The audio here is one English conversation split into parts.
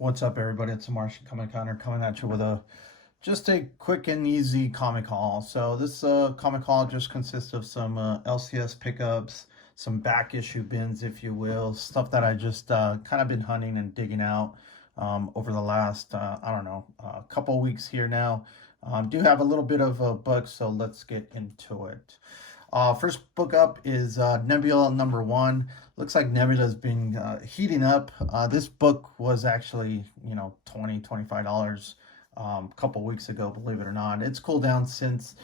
What's up, everybody? It's a Martian Comic Hunter coming at you with just a quick and easy comic haul. So this comic haul just consists of some LCS pickups, some back issue bins, if you will, stuff that I just kind of been hunting and digging out over the last I don't know, couple of weeks here now. Do have a little bit of a book, so let's get into it. First book up is Nebula #1. Looks like Nebula's been heating up. This book was actually, $25 a couple weeks ago, believe it or not. It's cooled down since,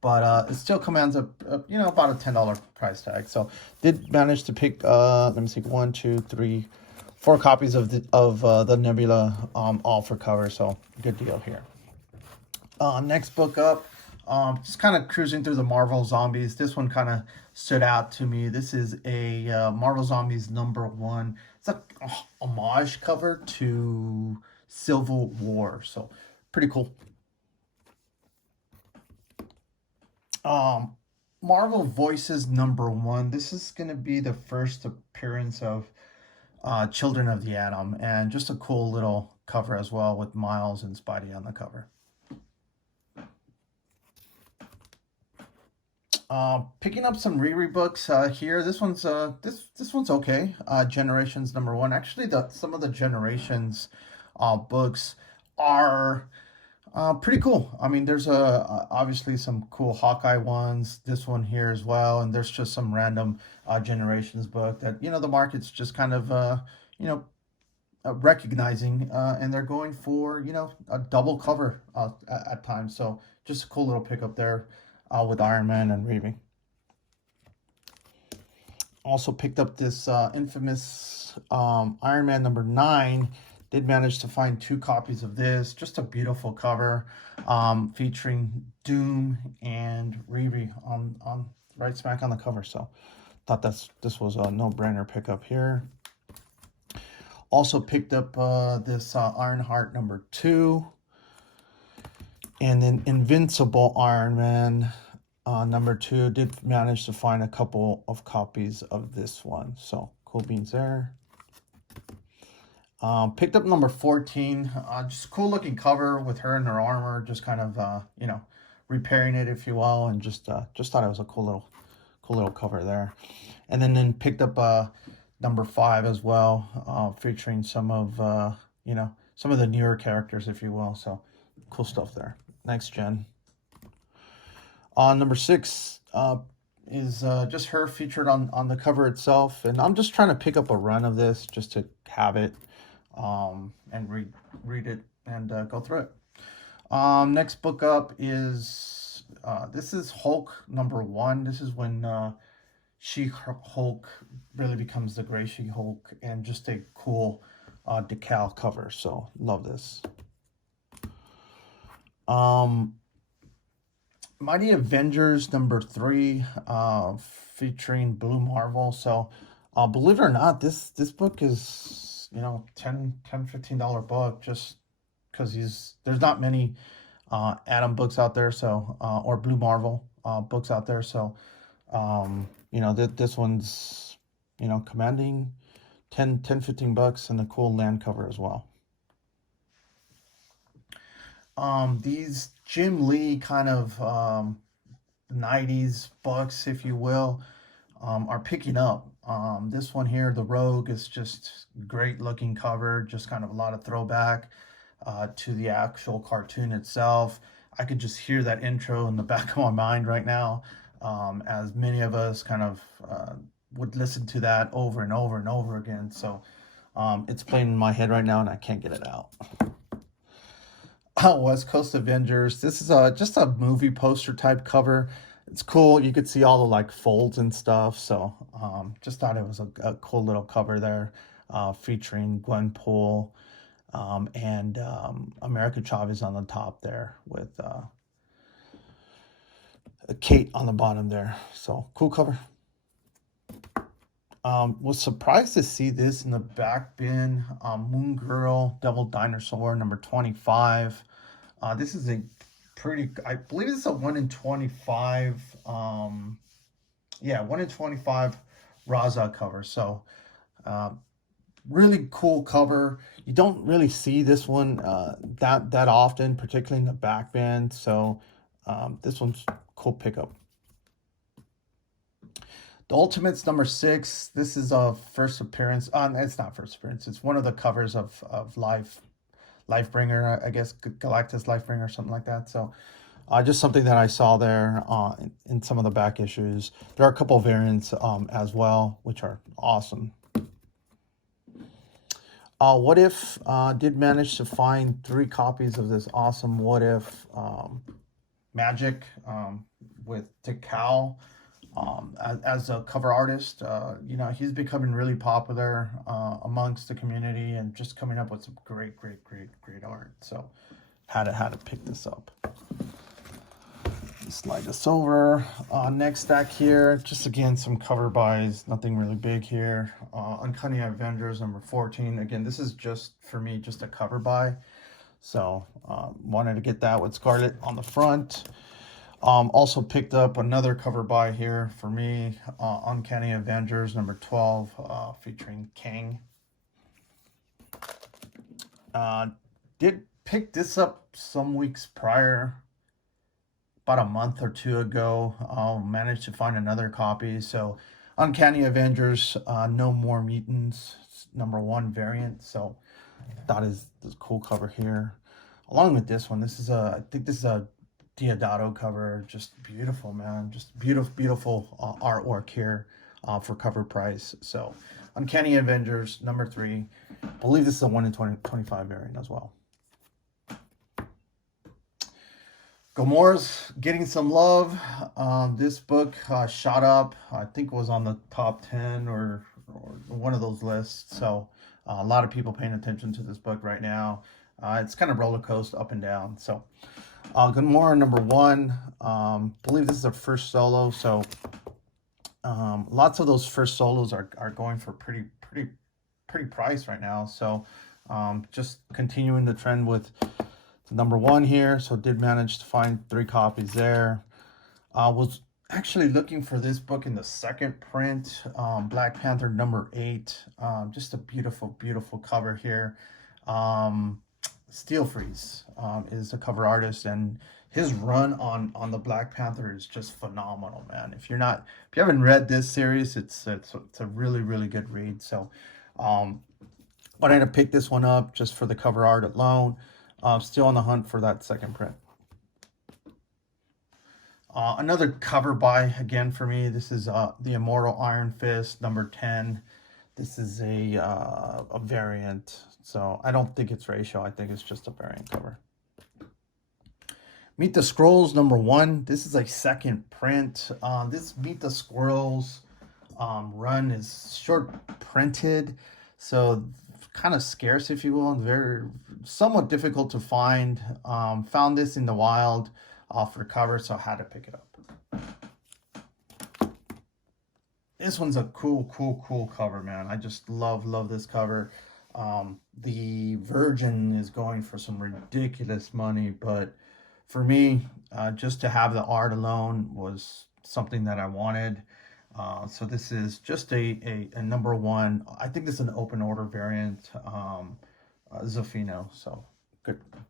but it still commands about a $10 price tag. So did manage to pick, let me see, 1, 2, 3, 4 copies of the Nebula, all for cover. So good deal here. Next book up. Just kind of cruising through the Marvel Zombies. This one kind of stood out to me. This is a Marvel Zombies #1. It's a homage cover to Civil War, so pretty cool. Marvel Voices #1. This is going to be the first appearance of Children of the Atom, and just a cool little cover as well with Miles and Spidey on the cover. Picking up some Riri books here. This one's this one's okay. Generations #1. Actually, some of the Generations books are pretty cool. I mean, there's obviously some cool Hawkeye ones. This one here as well, and there's just some random Generations book that the market's just kind of recognizing, and they're going for a double cover at times. So just a cool little pickup there. With Iron Man and Reaving. Also picked up this infamous Iron Man #9. Did manage to find 2 copies of this. Just a beautiful cover featuring Doom and Reaving on right smack on the cover. So thought this was a no-brainer pickup here. Also picked up this Ironheart #2. And then Invincible Iron Man #2. Did manage to find a couple of copies of this one. So cool beans there. Picked up #14. Just cool looking cover with her in her armor. Just kind of repairing it, if you will, and just thought it was a cool little cover there. And then picked up #5 as well, featuring some of some of the newer characters, if you will. So cool stuff there. Next gen. #6 is just her featured on the cover itself, and I'm just trying to pick up a run of this just to have it and read it and go through it. Next book up is this is Hulk #1. This is when She-Hulk really becomes the Gray She-Hulk, and just a cool decal cover. So love this. Mighty Avengers #3, featuring Blue Marvel. So believe it or not, this book is $10-15 book, just because there's not many Atom books out there, so or Blue Marvel books out there. So this one's commanding 10-15 bucks, and a cool land cover as well. These Jim Lee kind of 90s books, if you will, are picking up. This one here, The Rogue, is just great looking cover, just kind of a lot of throwback to the actual cartoon itself. I could just hear that intro in the back of my mind right now, as many of us kind of would listen to that over and over and over again. So it's playing in my head right now, and I can't get it out. West Coast Avengers. This is just a movie poster type cover. It's cool. You could see all the folds and stuff. So just thought it was a cool little cover there, featuring Gwenpool and America Chavez on the top there, with Kate on the bottom there. So cool cover. Was surprised to see this in the back bin. Moon Girl Devil Dinosaur #25. This is a pretty, I believe it's a 1 in 25. Yeah, 1 in 25 Raza cover. So really cool cover. You don't really see this one that often, particularly in the back band. So this one's cool pickup. The Ultimates #6. This is a first appearance. It's not first appearance. It's one of the covers of Lifebringer, I guess Galactus Lifebringer, something like that. So just something that I saw there in some of the back issues. There are a couple variants as well, which are awesome. What If did manage to find 3 copies of this awesome What If Magic with Tikal as a cover artist. You know, he's becoming really popular amongst the community and just coming up with some great art. So had to pick this up. Slide this over. Next stack here, just again some cover buys, nothing really big here. Uncanny Avengers #14. Again, this is just for me, just a cover buy. So wanted to get that with Scarlet on the front. Also picked up another cover buy here for me, Uncanny Avengers #12, featuring Kang. Did pick this up some weeks prior, about a month or two ago. Managed to find another copy. So Uncanny Avengers, No More Mutants, #1 variant. So that is this cool cover here. Along with this one, this is I think this is a Deodato cover. Just beautiful, man. Just beautiful artwork here for cover price. So Uncanny Avengers #3. I believe this is a 1 in 25 variant as well. Gamora's getting some love. This book shot up. I think was on the top 10 or one of those lists. So a lot of people paying attention to this book right now. It's kind of roller coaster up and down. So Gamora #1. Believe this is a first solo. So lots of those first solos are going for pretty price right now. So just continuing the trend with #1 here. So did manage to find 3 copies there. Was actually looking for this book in the second print, Black Panther #8. Just a beautiful cover here. Steel Freeze is the cover artist, and his run on the Black Panther is just phenomenal, man. If you haven't read this series, it's a really good read. So wanted to pick this one up just for the cover art alone. Still on the hunt for that second print. Another cover buy again for me. This is the Immortal Iron Fist #10. This is a variant, so I don't think it's ratio. I think it's just a variant cover. Meet the Scrolls #1. This is a second print. This Meet the Squirrels run is short printed, so kind of scarce, if you will, and very somewhat difficult to find. Found this in the wild for cover, so I had to pick it up. This one's a cool cover, man. I just love this cover. The Virgin is going for some ridiculous money, but for me, just to have the art alone was something that I wanted. So this is just a #1. I think this is an open order variant. Zafino. So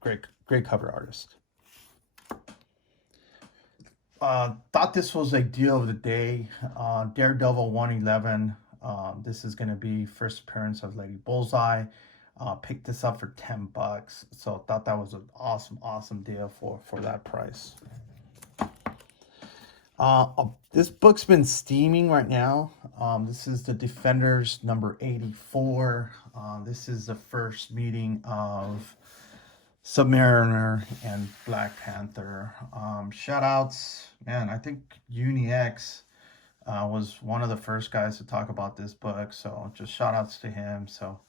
great cover artist. Thought this was a deal of the day. Daredevil 111. This is going to be first appearance of Lady Bullseye. Picked this up for $10. So thought that was an awesome deal for that price. This book's been steaming right now. This is the Defenders #84. This is the first meeting of Submariner and Black Panther. Shout outs, man. I think UniX was one of the first guys to talk about this book, so just shout outs to him. So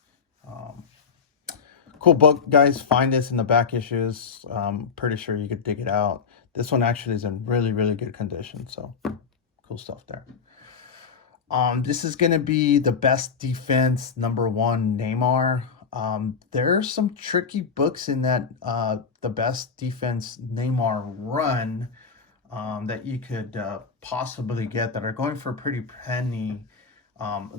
cool book, guys. Find this in the back issues. Pretty sure you could dig it out. This one actually is in really good condition, so cool stuff there. This is going to be the Best Defense #1 Namor. There are some tricky books in that the Best Defense Namor run that you could possibly get that are going for a pretty penny.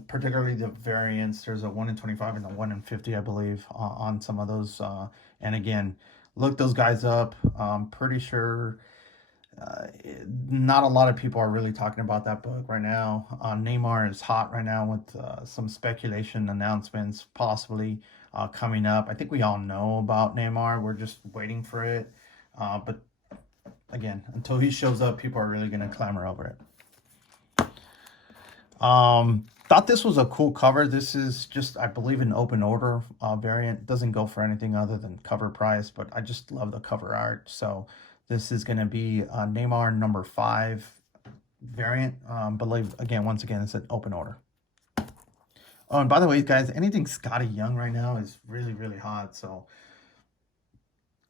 particularly the variants. There's a 1 in 25 and a 1 in 50, I believe, on some of those. And again, look those guys up. I'm pretty sure not a lot of people are really talking about that book right now. Namor is hot right now with some speculation announcements possibly coming up. I think we all know about Namor. We're just waiting for it. But again, until he shows up, people are really going to clamor over it. Thought this was a cool cover. This is just, I believe, an open order variant. Doesn't go for anything other than cover price, but I just love the cover art. So this is going to be Namor number 5 variant. Believe again, once again, it's an open order. Oh, and by the way, guys, anything Scotty Young right now is really, really hot. So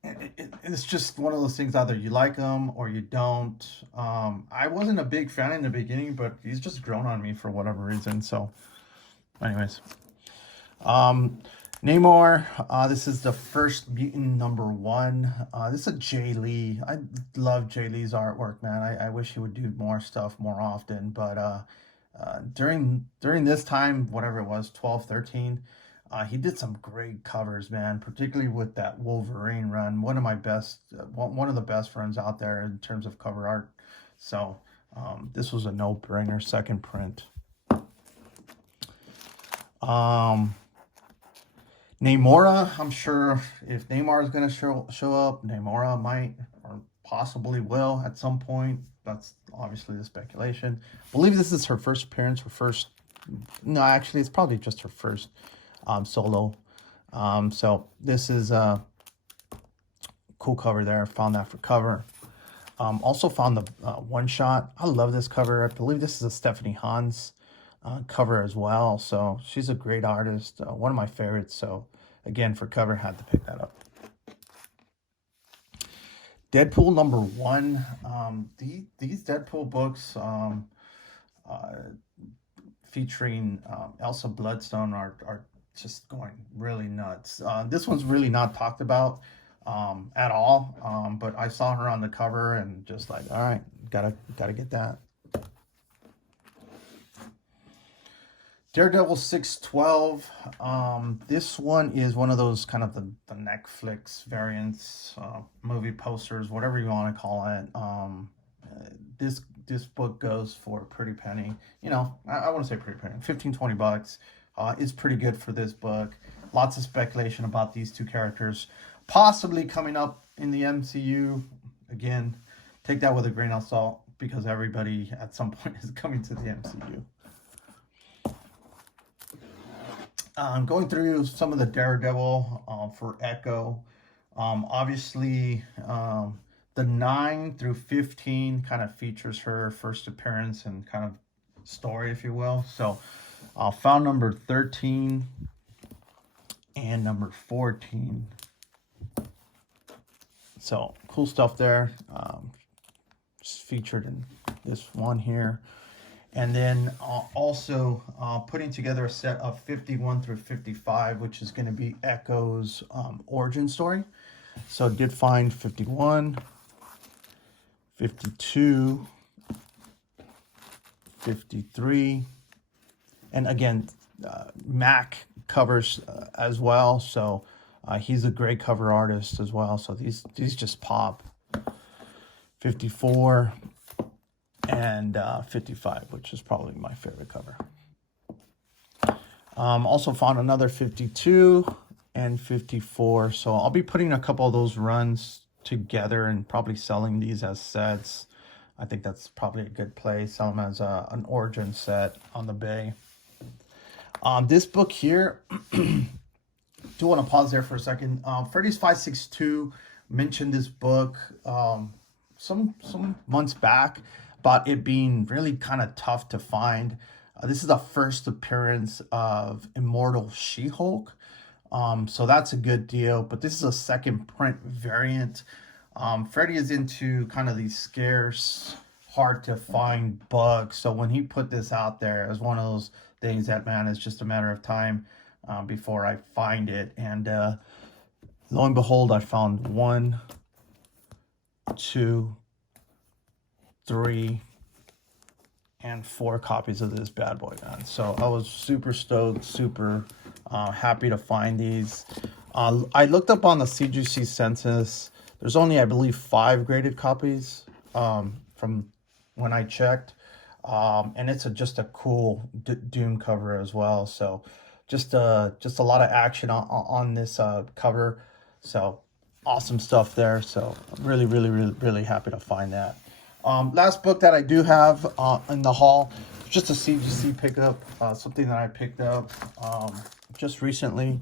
it's just one of those things, either you like him or you don't. I wasn't a big fan in the beginning, but he's just grown on me for whatever reason. So anyways, Namor, this is the first mutant number 1. This is a Jay Lee. I love Jay Lee's artwork, man. I wish he would do more stuff more often, but during this time, whatever it was, 12, 13, he did some great covers, man, particularly with that Wolverine run. One of my best, one of the best runs out there in terms of cover art. So this was a no-brainer second print. Namora, I'm sure if Namor is going to show up, Namora might or possibly will at some point. That's obviously the speculation. I believe this is her first appearance, no, actually, it's probably just her first solo. So this is a cool cover there. Found that for cover. Also found the one shot. I love this cover. I believe this is a Stephanie Hans cover as well. So she's a great artist. One of my favorites. So again, for cover, had to pick that up. Deadpool number 1. These Deadpool books featuring Elsa Bloodstone are just going really nuts. This one's really not talked about at all, but I saw her on the cover and just like, all right, gotta get that. Daredevil 612. This one is one of those kind of the Netflix variants, movie posters, whatever you want to call it. This book goes for a pretty penny. You know, I want to say pretty penny, 15, 20 bucks. It's pretty good for this book. Lots of speculation about these two characters possibly coming up in the MCU. Again, take that with a grain of salt because everybody at some point is coming to the MCU. Going through some of the Daredevil for Echo. Obviously, the 9 through 15 kind of features her first appearance and kind of story, if you will. So, found number 13 and number 14. So, cool stuff there. Just featured in this one here. And then also putting together a set of 51 through 55, which is going to be Echo's origin story. So did find 51, 52, 53. And again, Mac covers as well. So he's a great cover artist as well. So these just pop. 54. And 55, which is probably my favorite cover. Also found another 52 and 54. So I'll be putting a couple of those runs together and probably selling these as sets. I think that's probably a good play. Sell them as an origin set on the Bay. This book here, do want to pause there for a second. Freddy's 562 mentioned this book some months back, about it being really kind of tough to find. This is the first appearance of Immortal She-Hulk. So that's a good deal, but this is a second print variant. Freddy is into kind of these scarce, hard to find books. So when he put this out there, it was one of those things that, man, it's just a matter of time before I find it. And lo and behold, I found 1, 2, 3, and 4 copies of this bad boy, man. So I was super stoked, super happy to find these. I looked up on the CGC census. There's only, I believe, 5 graded copies from when I checked. And it's just a cool Doom cover as well. So just a lot of action on this cover. So awesome stuff there. So I'm really happy to find that. Last book that I do have in the haul, just a CGC pickup, something that I picked up just recently.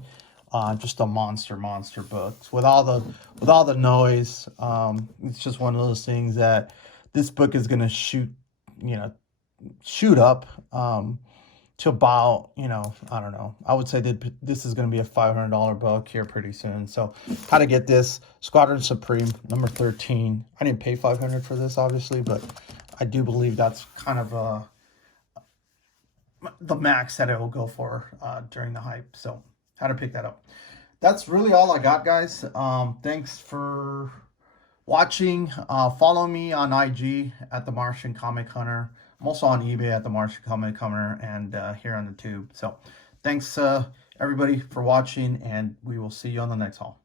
Just a monster book with all the noise. It's just one of those things that this book is gonna shoot up to about, I don't know. I would say that this is going to be a $500 book here pretty soon. So how to get this, Squadron Supreme, number 13. I didn't pay $500 for this, obviously, but I do believe that's kind of the max that it will go for during the hype. So how to pick that up. That's really all I got, guys. Thanks for watching. Follow me on IG at The Martian Comic Hunter. I'm also on eBay at The Martian Comic Hunter and here on the tube. So thanks everybody for watching, and we will see you on the next haul.